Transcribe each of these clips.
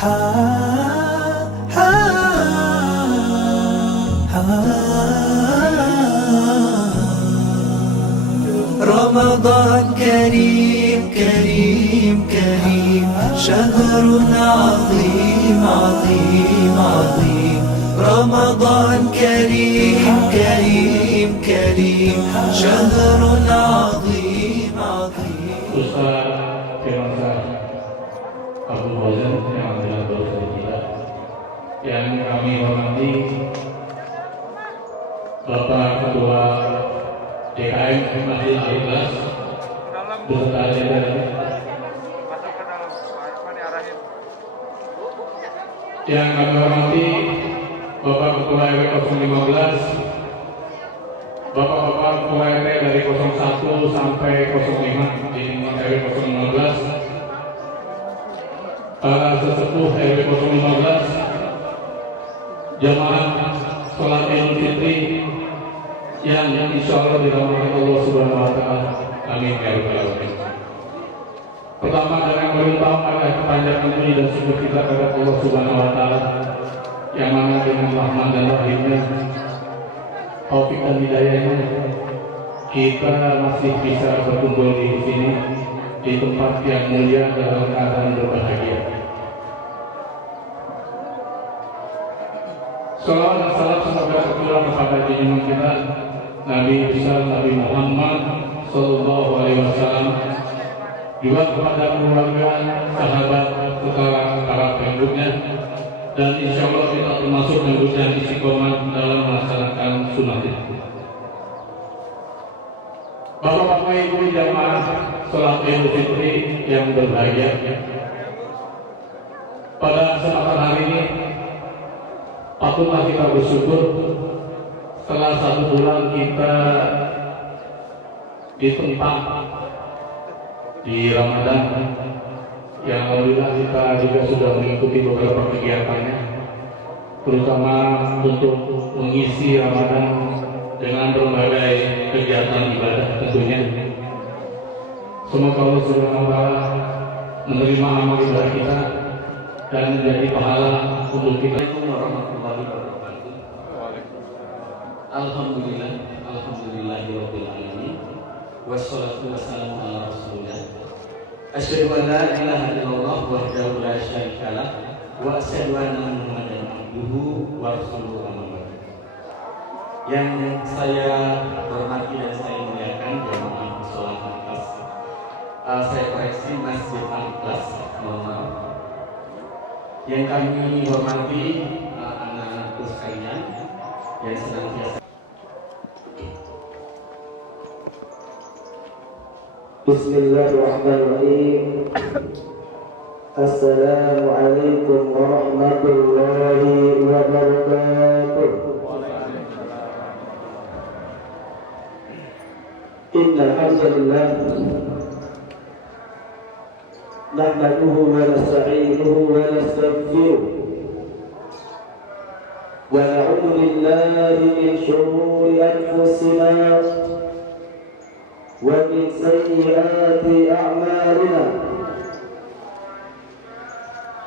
ha ha ha رمضان كريم كريم كريم شهر عظيم عظيم عظيم رمضان كريم كريم كريم شهر عظيم عظيم Ustaz Firman Abu Hazan yang adalah dosen kita, yang kami hormati Bapak Ketua DKM Masjid Al-Ikhlas beserta jajaran, yang kami hormati Bapak Ketua RW 015, Bapak-bapak Ketua RT dari 01 sampai 05 di RW 015, para sesepuh RW 015, jamaah sholat Idul Fitri yang insya Allah dirahmati Allah Subhanahu Wa Taala. Amin ya rabbal alamin. Pertama, dengan melimpahkan kepanjangan puji dan syukur kita kepada Allah Subhanahu Wa Taala, yang mana dengan rahmat dan rahimnya, taufik dan hidayahnya, kita masih bisa berkumpul di sini di tempat yang mulia dalam keadaan berbahagia. Salawat dan salam semoga tercurah kepada junjungan kita Nabi besar Nabi Muhammad Sallallahu Alaihi Wasallam, juga kepada keluarga, sahabat, serta para pengikutnya, dan insya Allah kita termasuk pengikut yang istiqomah dalam melaksanakan sunnah itu. Bapak-bapak ibu jamaah sholat Idul Fitri yang berbahagia, pada kesempatan hari ini patutlah kita bersyukur setelah 1 bulan kita ditempa di Ramadan, yang alhamdulillah kita juga sudah mengikuti beberapa kegiatannya, terutama untuk mengisi Ramadan dengan berbagai kegiatan ibadah tentunya. Semoga Allah Subhanahu wa Ta'ala menerima amal ibadah kita dan menjadi pahala untuk kita. Warahmatullahi wabarakatuh. Alhamdulillah, alhamdulillahirabbil alamin. Wassalatu wassalamu ala Rasulillah. Asyhadu an la ilaha illallah wahdahu la syarika lah wa asyhadu anna Muhammadan abduhu wa rasuluhu. Yang saya hormati dan saya muliakan jamaah sholat Al-Ikhlas, saya koreksi Masjid Al-Ikhlas, mohon maaf. Yang kami hormati anak-anakku sekalian yang senantiasa. Bismillahirrahmanirrahim. Assalamualaikum warahmatullahi wabarakatuh. Innal hamdalillah nahmaduhu wa nasta'inuhu wa nastaghfiruh wa na'udzu billahi min shururi anfusina wa min sayyiati a'malina.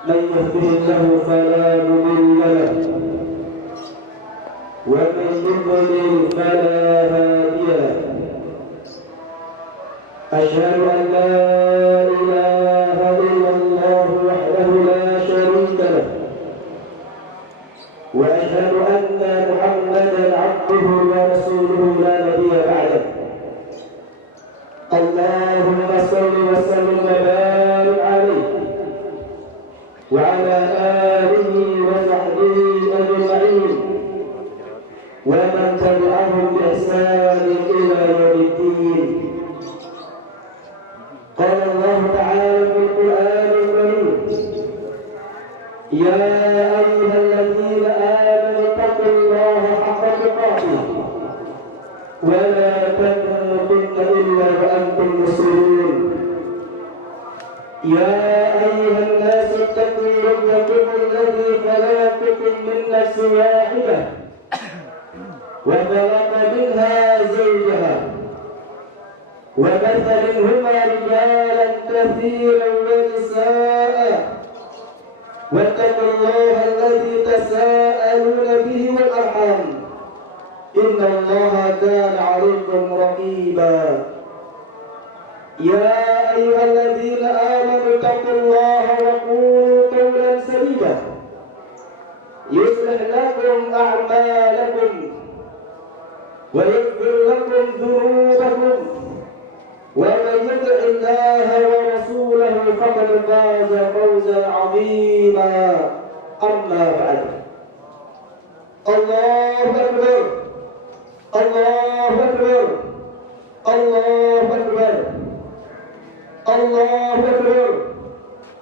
Man yahdihillahu fala mudilla lahu wa man yudlil fala hadiya lahu. أشهد أن لا إله إلا الله وحده لا شريك له وأشهد أن محمدا عبده ورسوله لا نبي بعده. اللهم صل وسلم وبارك عليه وعلى آله وصحبه أجمعين ومن تبعهم بإحسان إلى يوم الدين. قال الله تعالى في القرآن الكريم: يا أيها الذين آمنوا اتقوا الله حق تقاته ولا تموتن إلا وأنتم مسلمون. يا أيها الناس اتقوا ربكم الذي خلقكم من نفس واحدة وخلق منها زوجها وبث منهما رجالا كثيرا ونساء واتقوا الله الذي تساءلون به والأرحام إن الله كان عليكم رقيبا يا أيها الذين آمنوا اتقوا الله وقولوا قولا سديدا يصلح لكم أعمالكم ويغفر لكم ذنوبكم ومن يطع الله ورسوله فقد فاز فوزا عظيما أما بعد الله أكبر الله أكبر الله أكبر الله أكبر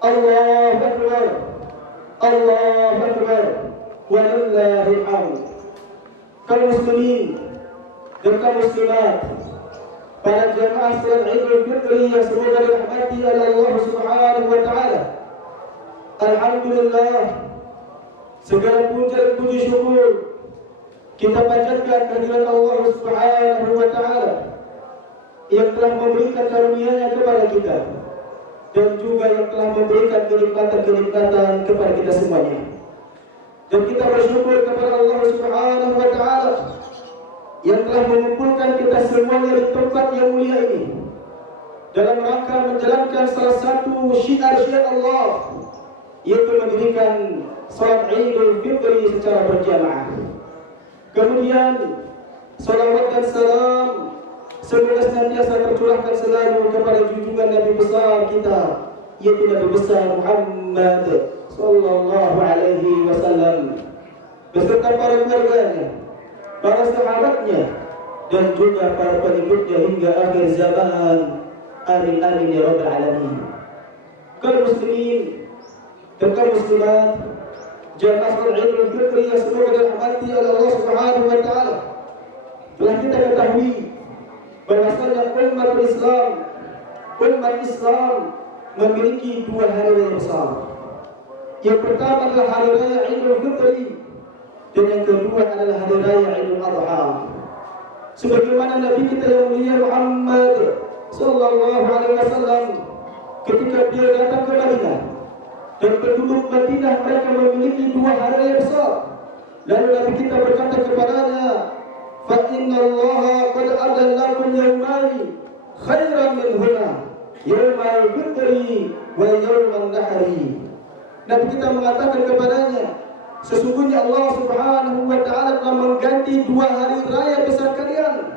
الله أكبر الله أكبر ولله الحمد. Kaum muslimin dan kaum muslimat, para jemaah salat Idul Fitri yang semoga dirahmati oleh Allah Subhanahu wa taala. Alhamdulillah, segala puja dan puji syukur kita panjatkan kehadirat Allah Subhanahu wa taala yang telah memberikan karunia-Nya kepada kita dan juga yang telah memberikan kenikmatan-kenikmatan kepada kita semuanya. Dan kita bersyukur kepada Allah Subhanahu wa taala yang telah mengumpulkan kita semuanya di tempat yang mulia ini dalam rangka menjalankan salah satu syiar-syiar Allah, yaitu mendirikan salat Idul Fitri secara berjamaah. Kemudian salawat dan salam semoga senantiasa tercurahkan selalu kepada junjungan Nabi besar kita, yaitu Nabi besar Muhammad sallallahu alaihi wasallam beserta para keluarganya, para sahabatnya dan juga para pengikutnya hingga akhir zaman. Amin amin ya rabbal alamin. Kaum muslimin dan kaum muslimat, jemaah salat Idul Fitri yang semoga dirahmati oleh Allah Subhanahu wa taala, telah kita ketahui bahwasanya umat Islam memiliki dua hari raya besar. Yang pertama adalah hari raya Idul Fitri dan yang kedua adalah hari raya Idul Adha. Sebagaimana Nabi kita yang mulia Muhammad sallallahu alaihi wasallam ketika dia datang ke Madinah dan penduduk Madinah mereka memiliki dua hari raya besar, lalu Nabi kita berkata kepadanya, "Fa inna Allah qad adalla lakum yawmani khairan minhuma, yawmal fitri wa yawmal nahri." Nabi kita mengatakan kepadanya, sesungguhnya Allah Subhanahu wa taala telah mengganti dua hari raya besar kalian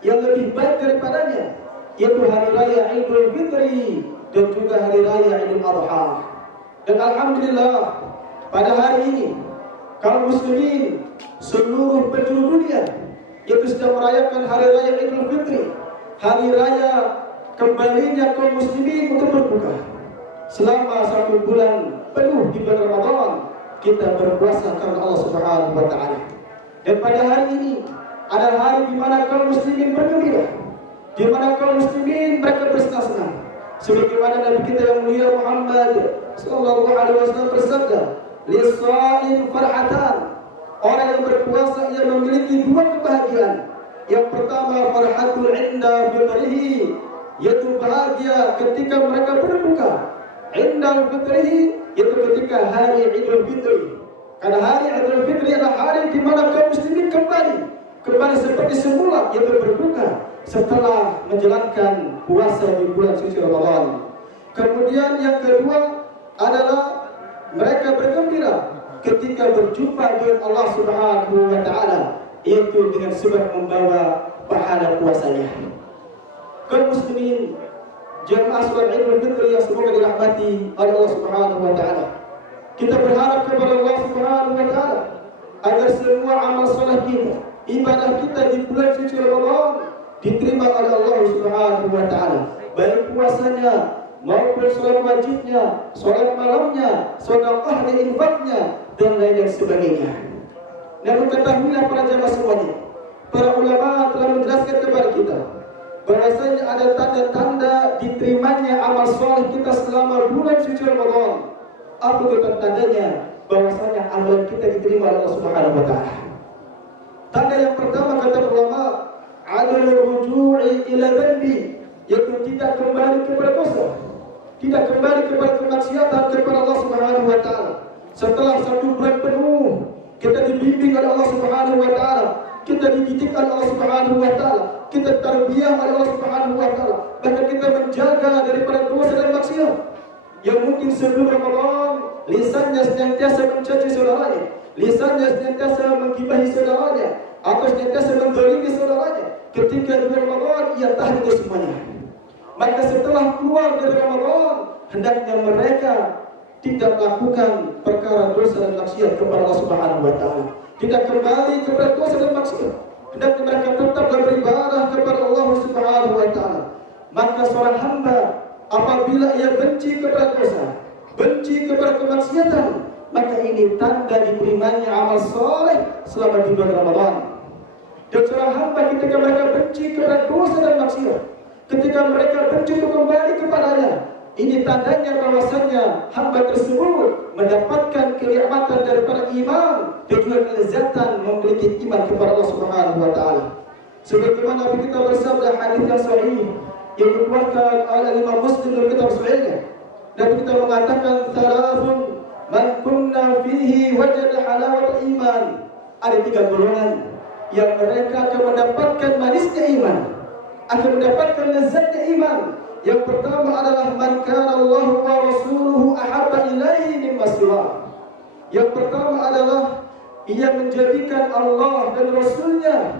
yang lebih baik daripadanya, yaitu hari raya Idul Fitri dan juga hari raya Idul Adha. Dan alhamdulillah, pada hari ini kaum muslimin seluruh penjuru dunia yaitu sedang merayakan hari raya Idul Fitri, hari raya kembalinya kaum muslimin untuk berbuka. Selama 1 bulan penuh di bulan Ramadan kita berpuasa karena Allah Subhanahu wa taala. Dan pada hari ini adalah hari di mana kaum muslimin bergembira, di mana kaum muslimin mereka bersenang-senang. Sebagaimana Nabi kita yang mulia Muhammad sallallahu alaihi wasallam bersabda, "Lis-sha'im farhatan." Orang yang berpuasa ia memiliki dua kebahagiaan. Yang pertama farhatul 'inda fitrihi, yaitu bahagia ketika mereka berbuka. 'Inda fitrihi yaitu ketika hari Idul Fitri. Karena hari Idul Fitri adalah hari di mana kaum muslimin kembali seperti semula, yaitu berbuka setelah menjalankan puasa di bulan suci Ramadan. Kemudian yang kedua adalah mereka bergembira ketika berjumpa dengan Allah Subhanahu wa taala, yaitu dengan sebab membawa pahala puasanya. Kaum muslimin, jemaah salat Idul Fitri yang semoga dirahmati oleh Allah Subhanahu wa taala, kita berharap kepada Allah Subhanahu wa taala agar semua amal saleh kita, ibadah kita di bulan suci Ramadan diterima oleh Allah Subhanahu wa taala, baik puasanya maupun salat wajibnya, salat malamnya, sedekah dan infaknya dan lain sebagainya. Namun ketahuilah para jemaah semuanya, para ulama telah menjelaskan kepada kita bahwasanya ada tanda-tanda diterimanya amal soleh kita selama bulan suci Ramadan. Apa itu tandanya bahwasanya amalan kita diterima oleh Allah Subhanahu wa taala? Tanda yang pertama kata ulama, adul ruju'i ila dhanbi, yaitu tidak kembali kepada dosa, tidak kembali kepada kemaksiatan kepada Allah Subhanahu wa taala. bulan penuh, kita dibimbing oleh Allah Subhanahu wa taala, kita dididik oleh Allah Subhanahu wa taala, kita tarbiyah oleh Allah Subhanahu wa taala, bahkan kita menjaga daripada dosa dan maksiat. Yang mungkin sebelum Ramadan lisannya senantiasa mencaci saudaranya, lisannya senantiasa menggibahi saudaranya, atau senantiasa menzalimi saudaranya. Ketika di Ramadan ia tahan itu semuanya. Maka setelah keluar dari Ramadan, hendaknya mereka tidak melakukan perkara dosa dan maksiat kepada Allah Subhanahu wa taala. Tidak kembali kepada dosa dan maksiat. Hendaknya mereka tetap beribadah kepada Allah Subhanahu wa taala. Maka seorang hamba apabila ia benci kepada dosa, benci kepada kemaksiatan, maka ini tanda diterimanya amal soleh selama di bulan Ramadan. Dan seorang hamba ketika mereka benci kepada dosa dan maksiat, ketika mereka benci untuk kembali kepadanya, ini tandanya bahwasanya hamba tersebut mendapatkan kenikmatan daripada iman dan juga kelezatan memiliki iman kepada Allah Subhanahu wa taala. Sebagaimana Nabi kita bersabda hadis yang sahih yang dikeluarkan oleh Imam Muslim dalam kitab sahihnya. Nabi kita mengatakan thalathun man kunna fihi wajada halawat iman. Ada 3 golongan yang mereka akan mendapatkan manisnya iman, akan mendapatkan lezatnya iman. Yang pertama adalah man kana Allah wa rasuluhu ahabba ilaihi mimma siwa. Yang pertama adalah ia menjadikan Allah dan Rasulnya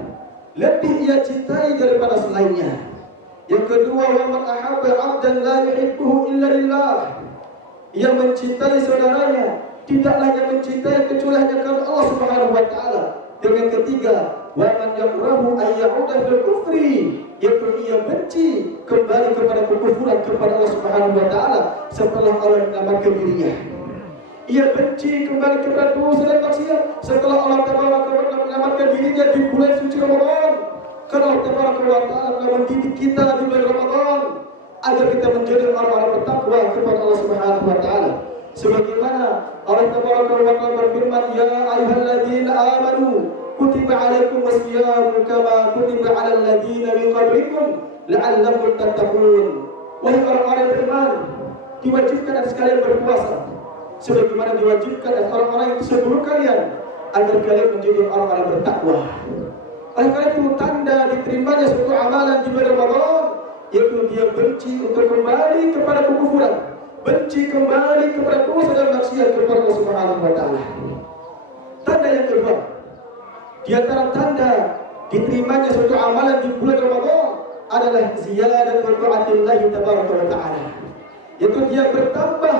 lebih ia cintai daripada selainnya. Yang kedua, wa man ahabba 'abdan la yuhibbuhu illa lillah. Ia mencintai saudaranya, tidaklah ia mencintai kecuali hanya karena Allah Subhanahu wa taala. Dan yang ketiga, wa man yakrahu ay ya'uda fil kufri, yaitu ia benci kembali kepada kekufuran kepada Allah Subhanahu wa taala setelah Allah menyelamatkan dirinya. Ia benci kembali kepada dosa dan maksiat setelah Allah Taala menyelamatkan dirinya di bulan suci Ramadan. Karena Allah Taala telah mendidik kita di bulan Ramadan agar kita menjadi orang-orang bertakwa kepada Allah Subhanahu wa taala. Sebagaimana Allah Taala berfirman, ya ayyuhalladzina amanu kutiba alaikumus syiyamu kama kutiba alal ladzina min qablikum la'allakum tattaqun. Wahai orang-orang yang beriman, diwajibkan atas kalian berpuasa sebagaimana diwajibkan atas orang-orang yang sebelum kalian agar kalian menjadi orang-orang yang bertakwa. Oleh karena itu tanda diterimanya suatu amalan di bulan Ramadan yaitu dia benci untuk kembali kepada kekufuran, benci kembali kepada dosa dan maksiat kepada Allah Subhanahu wa taala. Tanda yang kedua, di antara tanda diterimanya suatu amalan di bulan Ramadan adalah ziyadatul ta'atillah tabaraka wa ta'ala. Yaitu dia bertambah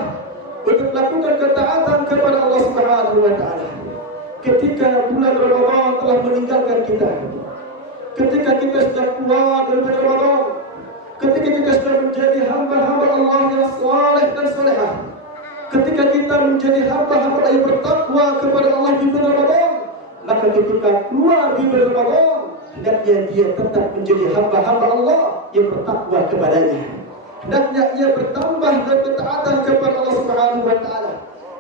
untuk melakukan ketaatan kepada Allah Subhanahu wa taala. Ketika bulan Ramadan telah meninggalkan kita, ketika kita sudah keluar dari bulan Ramadan, ketika kita sudah menjadi hamba-hamba Allah yang saleh dan salehah, ketika kita menjadi hamba-hamba yang bertakwa kepada Allah di bulan Ramadan, maka ketika keluar di bulan Ramadan, hendaknya dia tetap menjadi hamba-hamba Allah yang bertakwa kepadanya. Hendaknya ia bertambah dan ketaatan kepada Allah Subhanahu wa taala.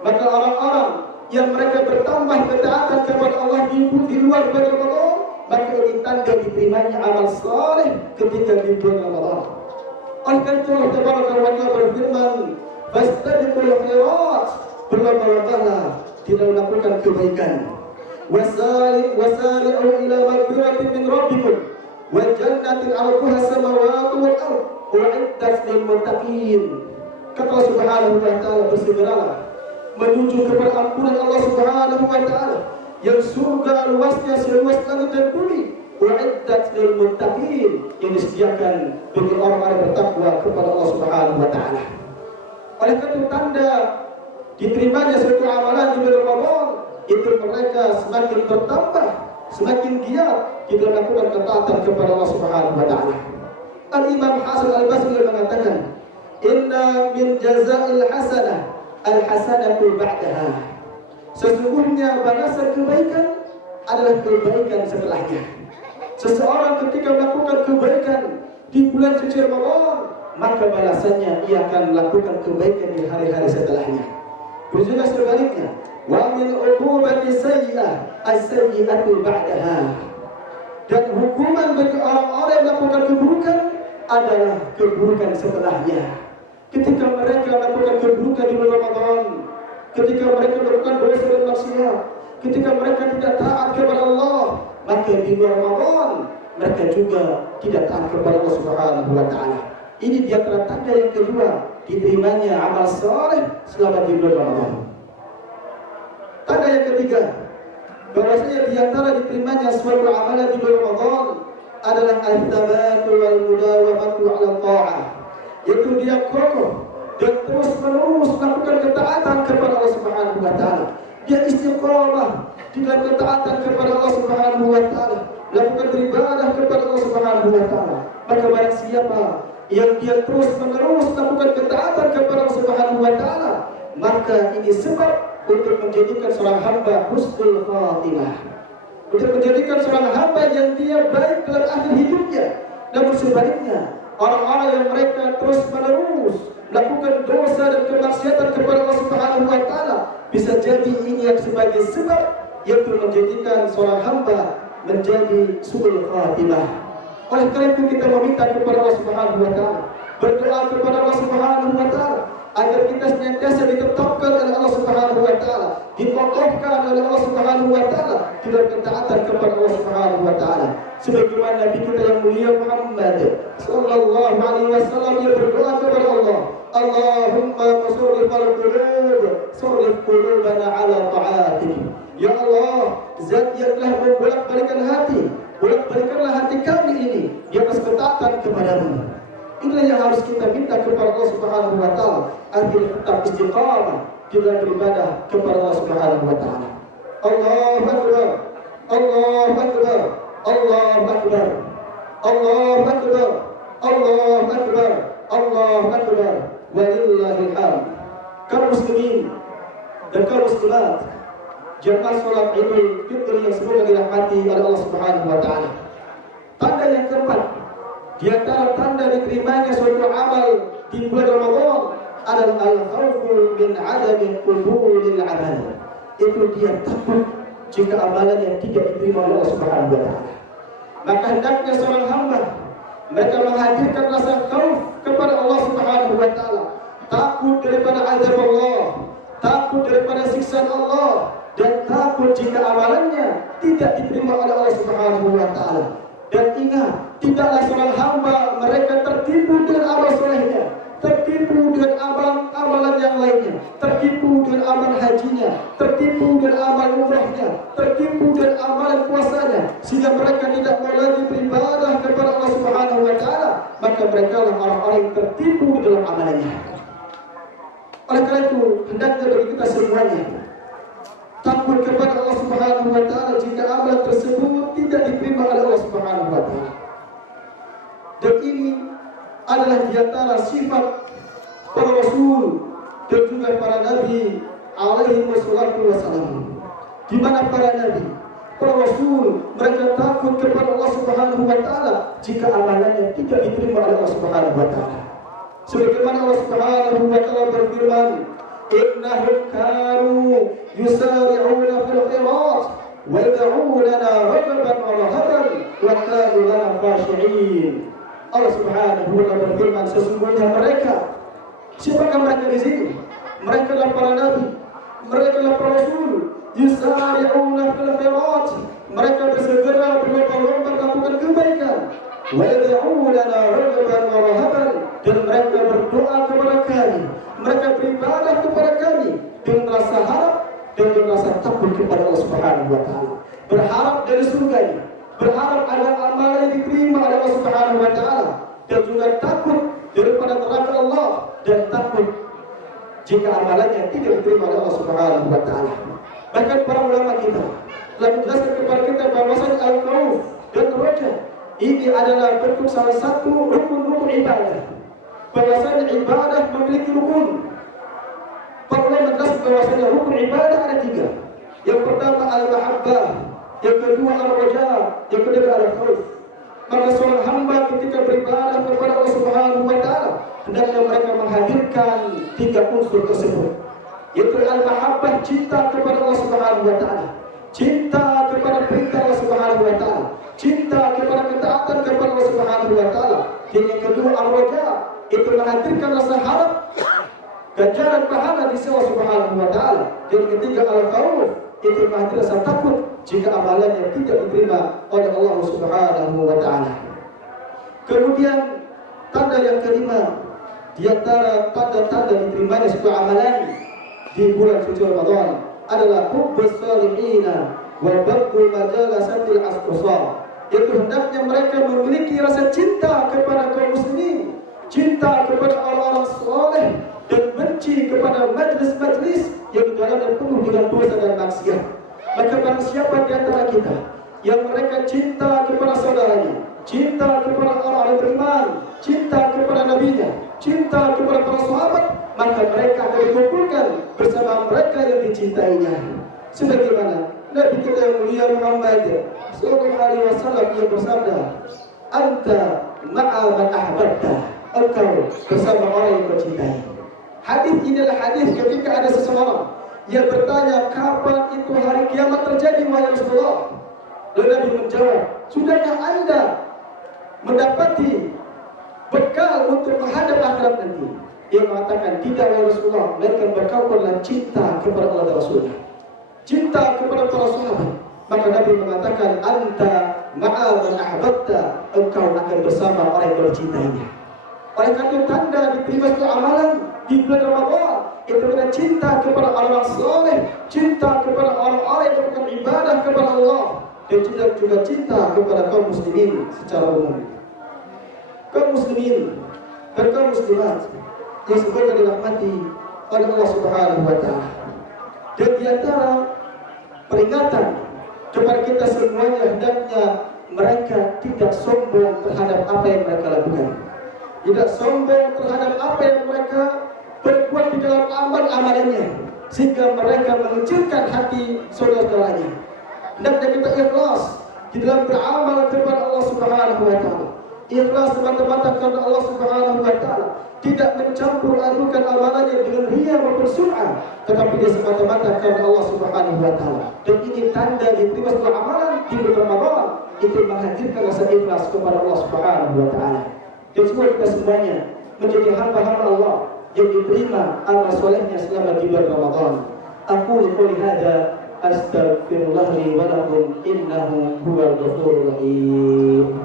Maka orang-orang yang mereka bertambah ketaatan kepada Allah di luar bulan Ramadan, maka ini tanda diterimanya amal saleh ketika di bulan Ramadan. Oleh karena itu Allah Taala berfirman, fastabiqul khairat, berlomba-lombalah tidak melakukan kebaikan. Wasari'u ila maghfiratin min rabbikum wa jannatin 'arduha samawati wal ardh u'iddat lil muttaqin. Kata Allah Subhanahu wa taala, bersegeralah menuju kepada ampunan Allah Subhanahu wa taala yang surga luasnya seluas langit dan bumi, u'iddat lil muttaqin, yang disediakan bagi orang-orang bertakwa kepada Allah Subhanahu wa taala. Oleh karena itu tanda diterimanya suatu amalan di bulan Ramadan itu mereka semakin bertambah, semakin giat kita melakukan ketaatan kepada Allah Subhanahu wa taala. Al-Imam Hasan Al-Basri mengatakan, inna min jazaa'il hasanah al-hasanatu ba'daha. Sesungguhnya balasan kebaikan adalah kebaikan setelahnya. Seseorang ketika melakukan kebaikan di bulan suci Ramadan, maka balasannya ia akan melakukan kebaikan di hari-hari setelahnya. Begitu juga sebaliknya, wa min uqubati sayyi'ah as-sayyi'atu ba'daha. Dan hukuman bagi orang-orang yang melakukan keburukan adalah keburukan setelahnya. Ketika mereka melakukan keburukan di bulan Ramadan, ketika mereka melakukan dosa dan maksiat, ketika mereka tidak taat kepada Allah, maka di bulan Ramadan mereka juga tidak taat kepada Allah Subhanahu wa taala. Ini di antara tanda yang kedua diterimanya amal saleh selama di bulan Ramadan. Tanda yang ketiga, bahwasanya di antara diterimanya suatu amalan di bulan Ramadan adalah al-thabatu wal mudawamatu 'ala ta'ah, yaitu dia kokoh dan terus menerus melakukan ketaatan kepada Allah Subhanahu wa taala. Dia istiqamah di dalam ketaatan kepada Allah Subhanahu wa taala, melakukan beribadah kepada Allah Subhanahu wa taala. Maka barang siapa yang dia terus menerus melakukan ketaatan kepada Allah Subhanahu wa taala, maka ini sebab untuk menjadikan seorang hamba husnul khatimah, untuk menjadikan seorang hamba yang dia baik dalam akhir hidupnya. Namun sebaliknya, orang-orang yang mereka terus menerus melakukan dosa dan kemaksiatan kepada Allah Subhanahu wa taala, bisa jadi ini yang sebagai sebab yaitu menjadikan seorang hamba menjadi su'ul khatimah. Oleh karena itu kita meminta kepada Allah Subhanahu wa taala, berdoa kepada Allah Subhanahu wa taala agar kita senantiasa ditetapkan oleh Allah Subhanahu wa taala, dikokohkan oleh Allah Subhanahu wa taala di dalam ketaatan kepada Allah Subhanahu wa taala. Sebagaimana Nabi kita yang mulia Muhammad sallallahu alaihi wasallam yang berdoa kepada Allah, Allahumma musyrifal qulub, surif qulubana ala ta'atik. Ya Allah, zat yang telah membolak-balikan hati, bolak-balikanlah hati kami ini di atas ketaatan kepadamu. Inilah yang harus kita minta kepada Allah Subhanahu wa taala agar tetap istiqamah di dalam beribadah kepada Allah Subhanahu wa taala. Allahu akbar, Allahu akbar, Allahu akbar, Allahu akbar, Allahu akbar, Allahu akbar, walillahil hamd. Kaum muslimin dan kaum muslimat, jemaah salat Idul Fitri yang semoga dirahmati oleh Allah Subhanahu wa taala. Tanda yang keempat di antara tanda diterimanya suatu amal di bulan Ramadan adalah al-khawfu min 'adami qubulil 'amal. Itu dia takut jika amalannya tidak diterima oleh Allah Subhanahu wa taala. Maka hendaknya seorang hamba mereka menghadirkan rasa khauf kepada Allah Subhanahu wa taala, takut daripada azab Allah, takut daripada siksaan Allah, dan takut jika amalannya tidak diterima oleh Allah Subhanahu wa taala. Dan ingat, tidaklah seorang hamba mereka tertipu dengan amal solehnya, tertipu dengan amalan yang lainnya, tertipu dengan amal hajinya, tertipu dengan amal umrahnya, tertipu dengan amalan puasanya, sehingga mereka tidak mau lagi beribadah kepada Allah Subhanahu wa taala. Maka mereka lah orang-orang yang tertipu dalam amalannya. Oleh karena itu, hendaknya bagi kita semuanya takut kepada Allah Subhanahu wa taala jika amalan tersebut tidak diterima oleh Allah Subhanahu wa taala. Dan ini adalah di antara sifat para rasul dan juga para nabi alaihi wasallam. Di mana para nabi, para rasul mereka takut kepada Allah Subhanahu wa taala jika amalannya tidak diterima oleh Allah Subhanahu wa taala. Sebagaimana Allah Subhanahu wa taala berfirman, innahum kanu yusari'una fil khairat wa yad'unana raghaban wa rahaban wa kanu lana khashi'in. Allah Subhanahu wa taala berfirman, sesungguhnya mereka, siapakah mereka di sini? Mereka adalah para nabi, mereka adalah para rasul, yusari'una fil khairat, mereka bersegera berlomba-lomba melakukan kebaikan, wa yad'unana raghaban wa rahaban, dan mereka berdoa kepada kami, mereka beribadah kepada kami dengan rasa harap dan dengan rasa takut kepada Allah Subhanahu wa taala. Berharap dari surganya, berharap agar amalannya diterima oleh Allah Subhanahu wa taala, dan juga takut daripada neraka Allah, dan takut jika amalannya tidak diterima oleh Allah Subhanahu wa taala. Bahkan para ulama kita telah menjelaskan kepada kita bahwasanya al-khauf dan raja ini adalah bentuk salah satu rukun-rukun ibadah. Bahwasanya ibadah memiliki rukun. Para ulama menjelaskan bahwasanya rukun ibadah ada 3. Yang pertama al-mahabbah, yang kedua al-raja, yang ketiga al-khauf. Maka seorang hamba ketika beribadah kepada Allah Subhanahu wa taala, hendaknya mereka menghadirkan 3 unsur tersebut, yaitu al-mahabbah, cinta kepada Allah Subhanahu wa taala, cinta kepada perintah Allah Subhanahu wa taala, cinta kepada ketaatan kepada Allah Subhanahu wa taala. Dan yang kedua al-raja, itu menghadirkan rasa harap ganjaran pahala di sisi Allah Subhanahu wa taala. Dan ketiga al-khauf, itu rasa takut jika amalannya tidak diterima oleh Allah Subhanahu wa taala. Kemudian tanda yang kelima di antara tanda-tanda diterimanya sebuah amalan di bulan suci Ramadan adalah hubbus salihina wa badlu majalasatil asqasar. Itu hendaknya mereka memiliki rasa cinta kepada kaum muslimin, cinta kepada orang-orang saleh, dan benci kepada majlis-majlis yang dalamnya penuh dengan dosa dan maksiat. Maka barang siapa di antara kita yang mereka cinta kepada saudaranya, cinta kepada orang-orang yang beriman, cinta kepada nabinya, cinta kepada para sahabat, maka mereka akan dikumpulkan bersama mereka yang dicintainya. Sebagaimana Nabi kita yang mulia Muhammad sallallahu alaihi wasallam yang bersabda, "Anta ma'a man ahbabta." Engkau bersama orang yang mencintai. Hadis ini adalah hadis ketika ada seseorang yang bertanya, kapan itu hari kiamat terjadi wahai Rasulullah? Lalu Nabi menjawab, sudahkah Anda mendapati bekal untuk menghadap akhirat nanti? Dia mengatakan, tidak wahai Rasulullah, melainkan bekal adalah cinta kepada Allah dan Rasulnya, cinta kepada para sahabat. Maka Nabi mengatakan, anta ma'a man ahbabta, engkau akan bersama orang yang mencintainya. Oleh karena tanda diterima sebuah amalan di bulan Ramadan itu adalah cinta kepada orang saleh, cinta kepada orang-orang yang melakukan ibadah kepada Allah, dan juga cinta kepada kaum muslimin secara umum. Kaum muslimin dan kaum muslimat yang semoga dirahmati oleh Allah Subhanahu wa taala. Dan di antara peringatan kepada kita semuanya, hendaknya mereka tidak sombong terhadap apa yang mereka lakukan, tidak sombong terhadap apa yang mereka berbuat di dalam amal-amalannya, sehingga mereka mengecilkan hati saudara-saudaranya. Hendaknya kita ikhlas di dalam beramal kepada Allah Subhanahu wa taala. Ikhlas semata-mata karena Allah Subhanahu wa taala, tidak mencampur adukan amalannya dengan riya maupun sum'ah, tetapi dia semata-mata karena Allah Subhanahu wa taala. Dan ini tanda diterima sebuah amalan di bulan Ramadan, itu menghadirkan rasa ikhlas kepada Allah Subhanahu wa taala. Dan semua kita semuanya menjadi hamba-hamba Allah yang diterima amal solehnya selama di bulan Ramadan. Aku qouli hadza astaghfirullah li wa lakum innahu huwal ghafurur rahim.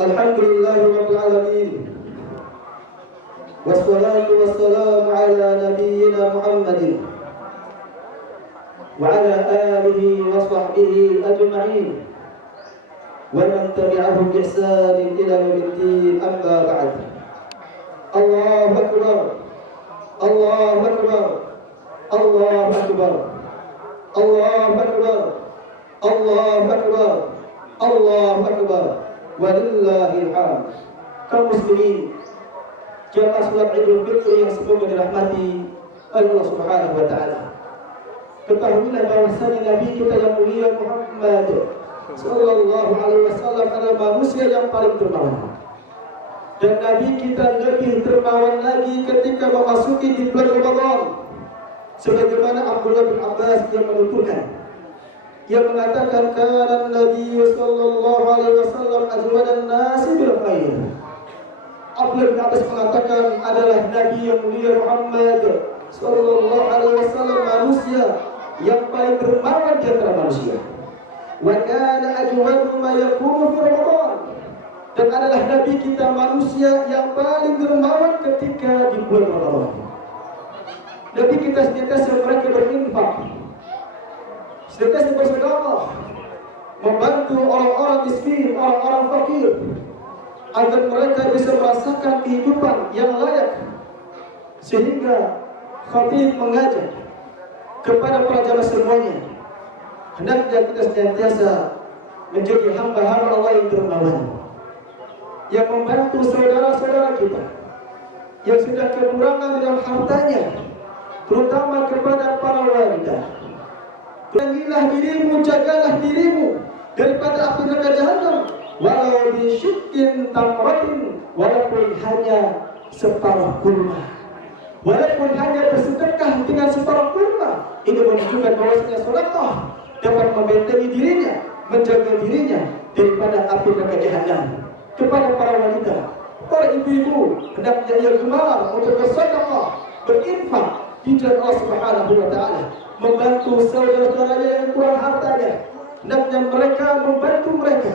Alhamdulillahirabbil alamin. Wassalatu wassalamu ala nabiyyina Muhammadin wa ala alihi wa sahbihi ajma'in wa man tabi'ahum bi ihsanin ila yaumiddin, amma ba'd. Allahu akbar, Allahu akbar, Allahu akbar, Allahu akbar, Allahu akbar, Allahu akbar, walillahil hamd. Kaum muslimin, jamaah salat Idul Fitri yang semoga dirahmati oleh Allah Subhanahu wa taala. Ketahuilah bahwasanya Nabi kita yang mulia Muhammad sallallahu alaihi wasallam adalah manusia yang paling dermawan. Dan Nabi kita lebih dermawan lagi ketika memasuki di bulan Ramadan. Sebagaimana Abdullah bin Abbas yang menuturkan, yang mengatakan kana Nabi sallallahu alaihi wasallam azwajan nasi bil khair. Abdullah bin Abbas mengatakan adalah Nabi yang mulia Muhammad sallallahu alaihi wasallam manusia yang paling dermawan di antara manusia. Wa kana ajwadu ma yakunu fi Ramadan. Dan adalah Nabi kita manusia yang paling dermawan ketika di bulan Ramadan. Nabi kita senantiasa mereka berinfak, senantiasa bersedekah, membantu orang-orang miskin, orang-orang fakir, agar mereka bisa merasakan kehidupan yang layak. Sehingga khatib mengajak kepada para jamaah semuanya, hendaknya kita senantiasa menjadi hamba-hamba Allah yang dermawan, yang membantu saudara-saudara kita yang sudah kekurangan dalam hartanya, terutama kepada para wanita. Jagilah dirimu, jagalah dirimu daripada api neraka Jahannam, walau bisyikkin tamratin, walaupun hanya separuh kurma. Walaupun hanya bersedekah dengan separuh kurma, ini menunjukkan bahwasanya sedekah dapat membentengi dirinya, menjaga dirinya daripada api neraka jahanam. Kepada para wanita, para ibu-ibu, hendaknya ia gemar untuk bersedekah, berinfak di jalan Allah Subhanahu wa taala, membantu saudara-saudaranya yang kurang hartanya. Hendaknya mereka membantu mereka,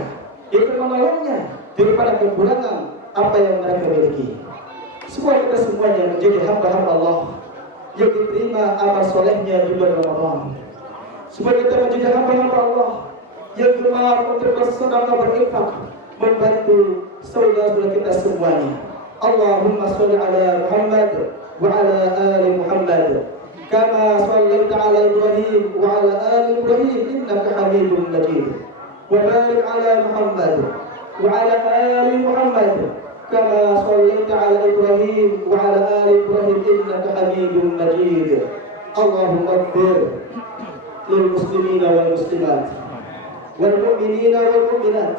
yaitu menolongnya daripada kekurangan apa yang mereka miliki. Semua kita semuanya menjadi hamba-hamba Allah yang diterima amal solehnya di bulan Ramadan. Semua kita menjadi hamba-hamba Allah yang gemar untuk bersedekah, berinfak, membantu saudara-saudara kita semuanya. Allahumma sholli ala Muhammad wa ala ali Muhammad kama shallaita ala Ibrahim wa ala ali Ibrahim innaka Hamidum Majid. Wa barik ala Muhammad wa ala ali Muhammad kama shallaita ala Ibrahim wa ala ali Ibrahim innaka Hamidum Majid. Allahumma ighfir lil muslimina wal muslimat wal mu'minina wal mu'minat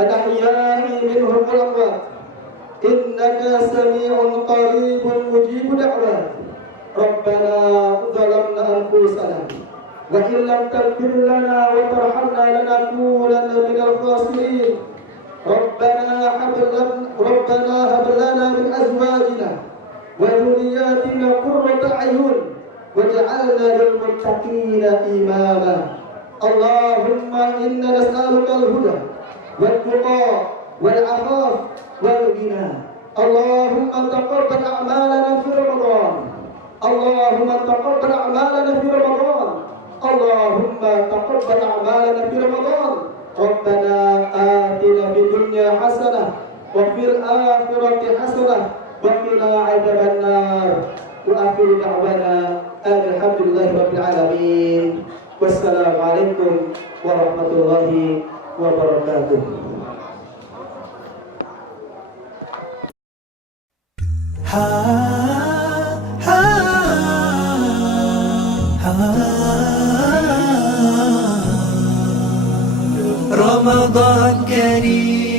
al-ahya'i minhum wal amwat innaka sami'un qaribun mujibud da'wat. Rabbana zalamna anfusana wa in lam taghfir lana wa tarhamna lanakunanna minal khasirin. Rabbana hab lana min azwajina wa dhurriyyatina qurrata a'yun waj'alna lil muttaqina imama. Allahumma inna nas'aluka al-huda wal tuqa wal 'afaf wal ghina. Allahumma taqabbal a'malana fi Ramadan. Allahumma taqabbal a'malana fi Ramadan. Allahumma taqabbal a'malana fi Ramadan. Rabbana atina fid dunya hasanah wa fil akhirati hasanah wa qina 'adzabannar. Wa akhiru da'wana alhamdulillahi rabbil alamin. Wassalamualaikum warahmatullahi wabarakatuh. Ha ha ha رمضان كريم